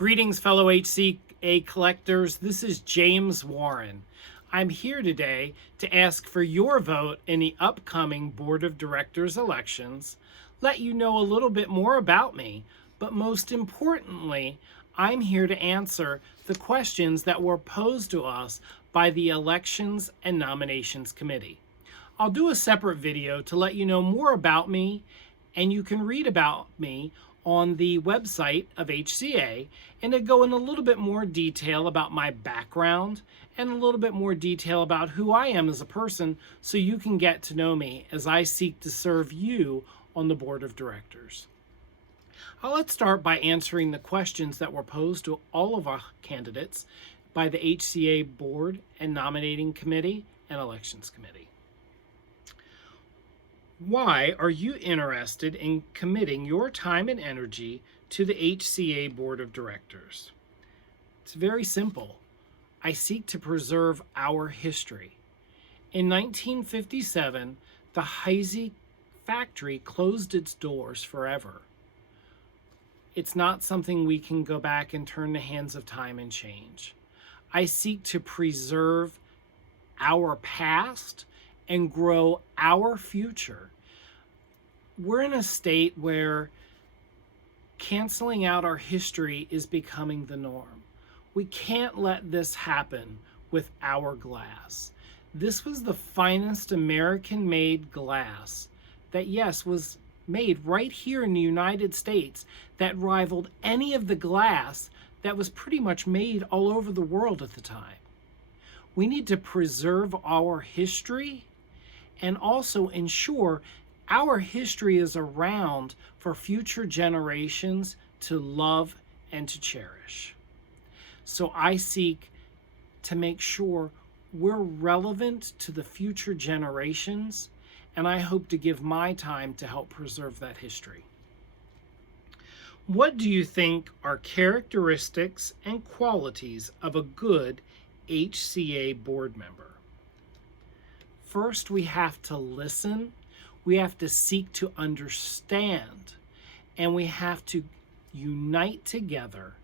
Greetings, fellow HCA collectors. This is James Warren. I'm here today to ask for your vote in the upcoming Board of Directors elections, let you know a little bit more about me, but most importantly, I'm here to answer the questions that were posed to us by the Elections and Nominations Committee. I'll do a separate video to let you know more about me, and you can read about me on the website of HCA and to go in a little bit more detail about my background and a little bit more detail about who I am as a person so you can get to know me as I seek to serve you on the board of directors. Let's start by answering the questions that were posed to all of our candidates by the HCA Board and Nominating Committee and Elections Committee. Why are you interested in committing your time and energy to the HCA Board of Directors? It's very simple. I seek to preserve our history. In 1957, the Heisey factory closed its doors forever. It's not something we can go back and turn the hands of time and change. I seek to preserve our past and grow our future. We're in a state where canceling out our history is becoming the norm. We can't let this happen with our glass. This was the finest American-made glass that, yes, was made right here in the United States that rivaled any of the glass that was pretty much made all over the world at the time. We need to preserve our history and also ensure our history is around for future generations to love and to cherish. So I seek to make sure we're relevant to the future generations, and I hope to give my time to help preserve that history. What do you think are characteristics and qualities of a good HCA board member? First, we have to listen, we have to seek to understand, and we have to unite together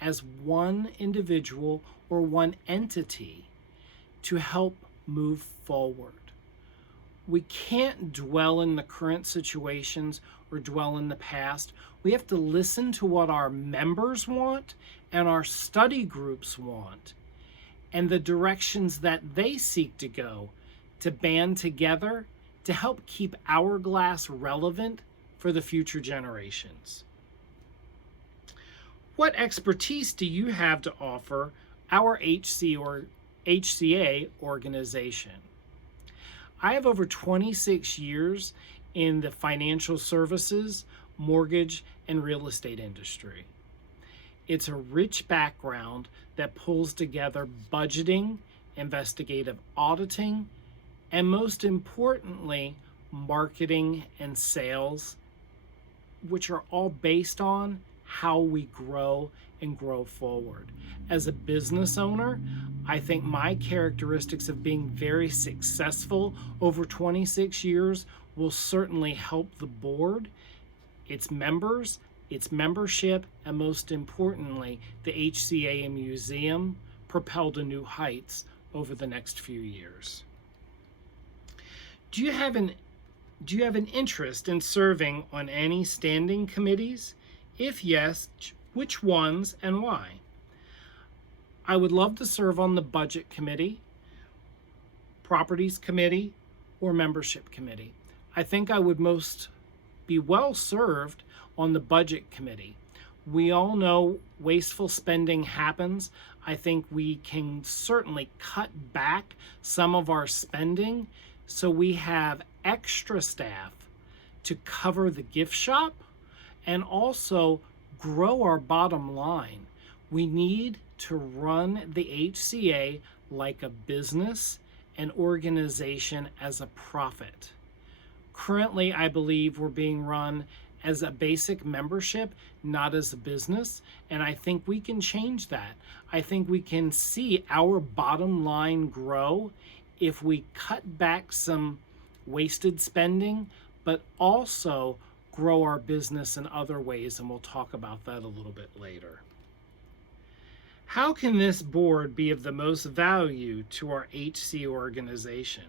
as one individual or one entity to help move forward. We can't dwell in the current situations or dwell in the past. We have to listen to what our members want and our study groups want and the directions that they seek to go to band together to help keep our glass relevant for the future generations. What expertise do you have to offer our HCA organization? I have over 26 years in the financial services, mortgage, and real estate industry. It's a rich background that pulls together budgeting, investigative auditing, and most importantly, marketing and sales, which are all based on how we grow and grow forward. As a business owner, I think my characteristics of being very successful over 26 years will certainly help the board, its members, its membership, and most importantly, the HCA Museum propel to new heights over the next few years. Do you have an interest in serving on any standing committees? If yes, which ones and why? I would love to serve on the Budget Committee, Properties Committee, or Membership Committee. I think I would most be well served on the Budget Committee. We all know wasteful spending happens. I think we can certainly cut back some of our spending so we have extra staff to cover the gift shop and also grow our bottom line. We need to run the HCA like a business and organization as a profit. Currently, I believe we're being run as a basic membership, not as a business, and I think we can change that. I think we can see our bottom line grow if we cut back some wasted spending, but also grow our business in other ways, and we'll talk about that a little bit later. How can this board be of the most value to our HC organization?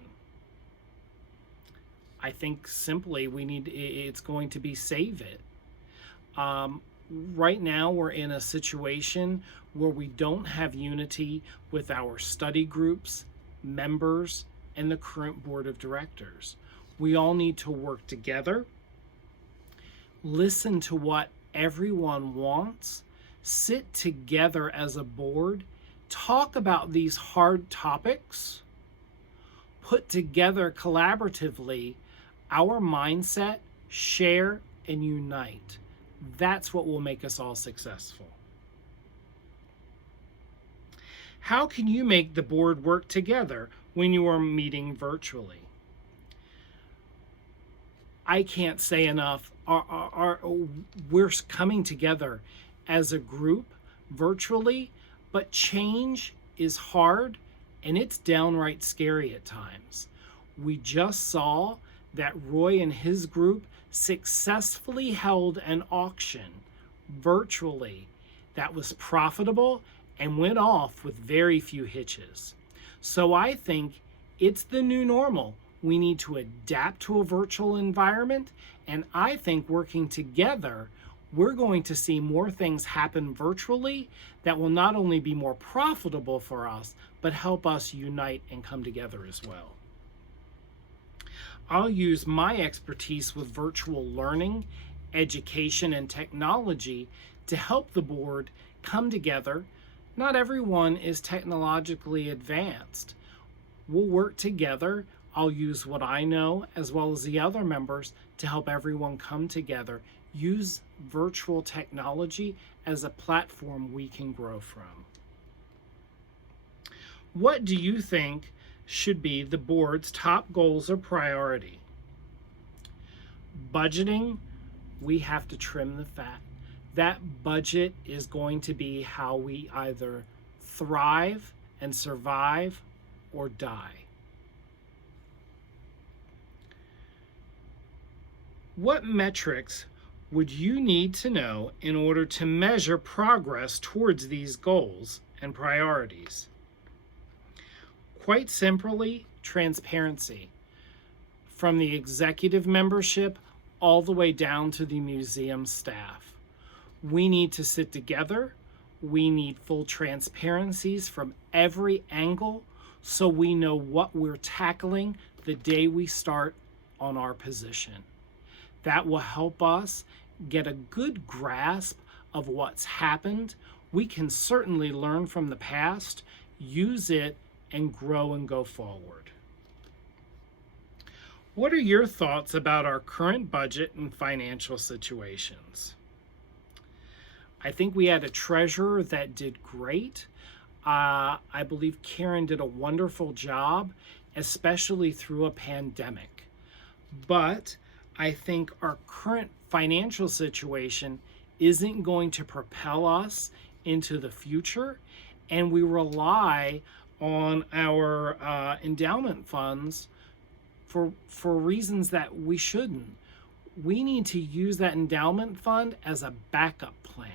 I think simply it's going to be save it. Right now we're in a situation where we don't have unity with our study groups, members, and the current board of directors. We all need to work together, listen to what everyone wants, sit together as a board, talk about these hard topics, put together collaboratively our mindset, share, and unite. That's what will make us all successful. How can you make the board work together when you are meeting virtually? I can't say enough. We're coming together as a group virtually, but change is hard and it's downright scary at times. We just saw that Roy and his group successfully held an auction virtually that was profitable and went off with very few hitches. So I think it's the new normal. We need to adapt to a virtual environment, and I think working together, we're going to see more things happen virtually that will not only be more profitable for us, but help us unite and come together as well. I'll use my expertise with virtual learning, education, and technology to help the board come together. Not everyone is technologically advanced. We'll work together. I'll use what I know as well as the other members to help everyone come together. Use virtual technology as a platform we can grow from. What do you think should be the board's top goals or priority? Budgeting, we have to trim the fat. That budget is going to be how we either thrive and survive or die. What metrics would you need to know in order to measure progress towards these goals and priorities? Quite simply, transparency. From the executive membership all the way down to the museum staff. We need to sit together. We need full transparencies from every angle so we know what we're tackling the day we start on our position. That will help us get a good grasp of what's happened. We can certainly learn from the past, use it, and grow and go forward. What are your thoughts about our current budget and financial situations? I think we had a treasurer that did great. I believe Karen did a wonderful job, especially through a pandemic. But I think our current financial situation isn't going to propel us into the future, and we rely on our endowment funds for reasons that we shouldn't. We need to use that endowment fund as a backup plan.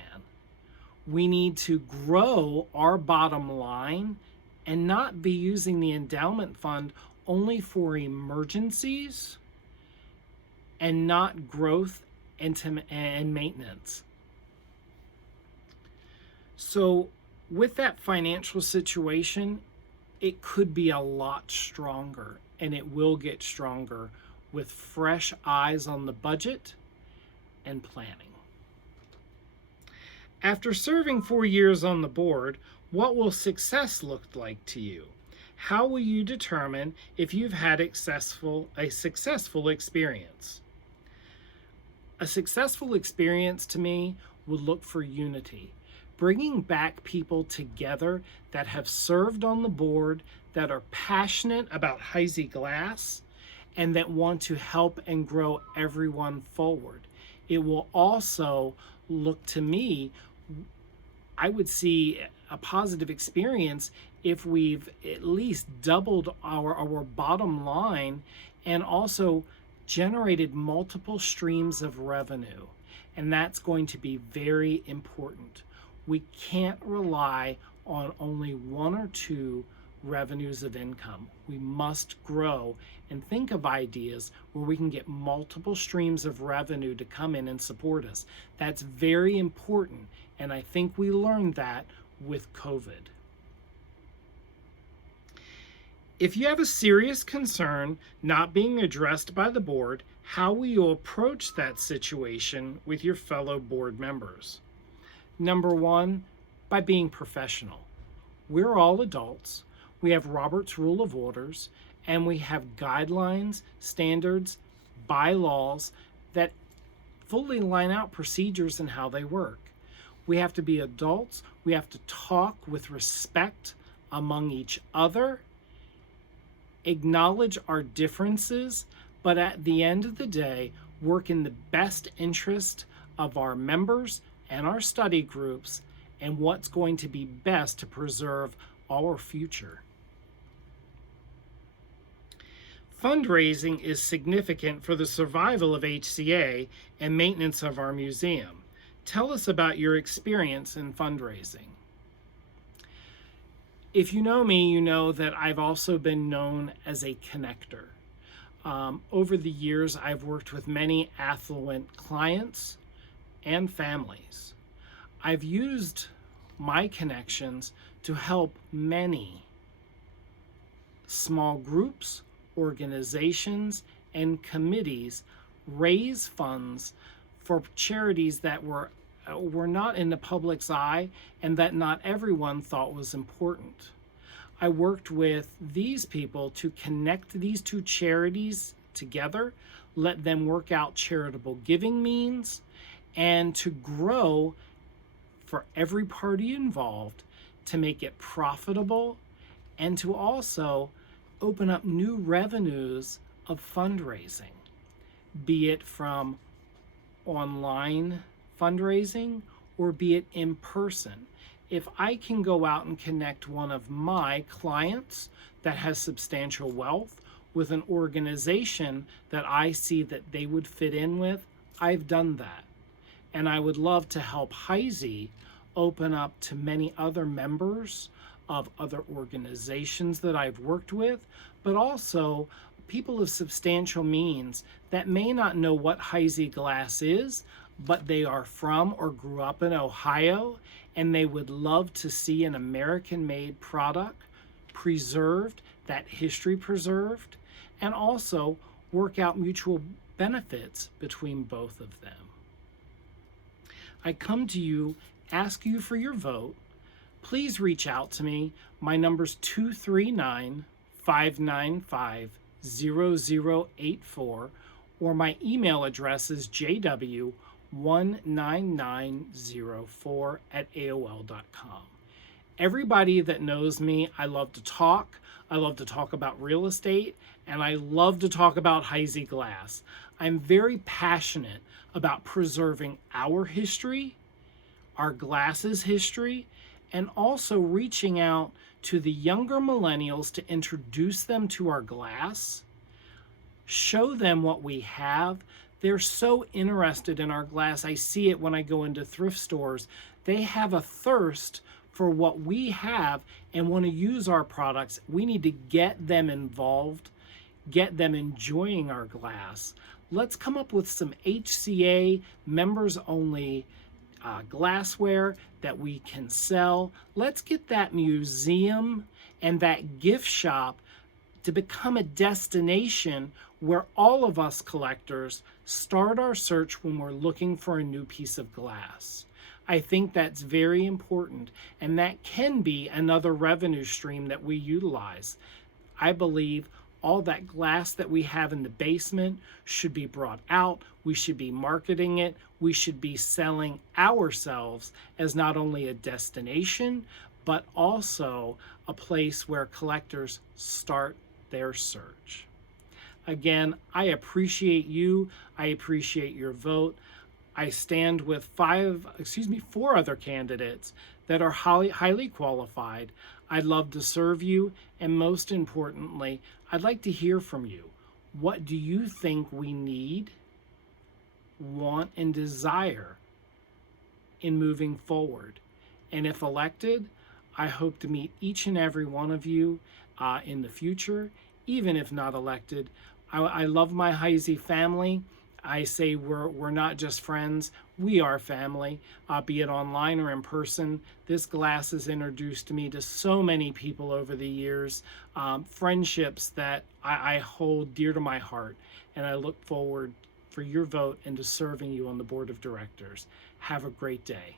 We need to grow our bottom line and not be using the endowment fund only for emergencies and not growth and maintenance. So with that financial situation, it could be a lot stronger, and it will get stronger with fresh eyes on the budget and planning. After serving 4 years on the board, what will success look like to you? How will you determine if you've had a successful experience? A successful experience to me would look for unity, bringing back people together that have served on the board, that are passionate about Heisey Glass, and that want to help and grow everyone forward. It will also look to me, I would see a positive experience if we've at least doubled our bottom line and also generated multiple streams of revenue, and that's going to be very important. We can't rely on only one or two revenues of income. We must grow and think of ideas where we can get multiple streams of revenue to come in and support us. That's very important, and I think we learned that with COVID. If you have a serious concern not being addressed by the board, how will you approach that situation with your fellow board members? Number one, by being professional. We're all adults. We have Robert's Rule of Orders, and we have guidelines, standards, bylaws that fully line out procedures and how they work. We have to be adults. We have to talk with respect among each other, acknowledge our differences, but at the end of the day, work in the best interest of our members and our study groups and what's going to be best to preserve our future. Fundraising is significant for the survival of HCA and maintenance of our museum. Tell us about your experience in fundraising. If you know me, you know that I've also been known as a connector. Over the years, I've worked with many affluent clients and families. I've used my connections to help many small groups, organizations, and committees raise funds for charities that were not in the public's eye and that not everyone thought was important. I worked with these people to connect these two charities together, let them work out charitable giving means, and to grow for every party involved to make it profitable and to also open up new revenues of fundraising, be it from online fundraising or be it in person. If I can go out and connect one of my clients that has substantial wealth with an organization that I see that they would fit in with, I've done that. And I would love to help Heisey open up to many other members of other organizations that I've worked with, but also people of substantial means that may not know what Heisey Glass is, but they are from or grew up in Ohio, and they would love to see an American-made product preserved, that history preserved, and also work out mutual benefits between both of them. I come to you, ask you for your vote. Please reach out to me. My number's 239-595-0084, or my email address is jw19904@aol.com. Everybody that knows me, I love to talk. I love to talk about real estate, and I love to talk about Heisey Glass. I'm very passionate about preserving our history, our glasses history, and also reaching out to the younger millennials to introduce them to our glass, show them what we have. They're so interested in our glass. I see it when I go into thrift stores. They have a thirst for what we have and want to use our products. We need to get them involved, get them enjoying our glass. Let's come up with some HCA members only glassware that we can sell. Let's get that museum and that gift shop to become a destination where all of us collectors start our search when we're looking for a new piece of glass. I think that's very important, and that can be another revenue stream that we utilize. I believe all that glass that we have in the basement should be brought out. We should be marketing it. We should be selling ourselves as not only a destination, but also a place where collectors start their search. Again, I appreciate you. I appreciate your vote. I stand with four other candidates that are highly qualified. I'd love to serve you, and most importantly, I'd like to hear from you. What do you think we need, want, and desire in moving forward? And if elected, I hope to meet each and every one of you in the future, even if not elected. I love my Heisey family. I say we're not just friends, we are family, be it online or in person. This glass has introduced me to so many people over the years, friendships that I hold dear to my heart, and I look forward for your vote and to serving you on the board of directors. Have a great day.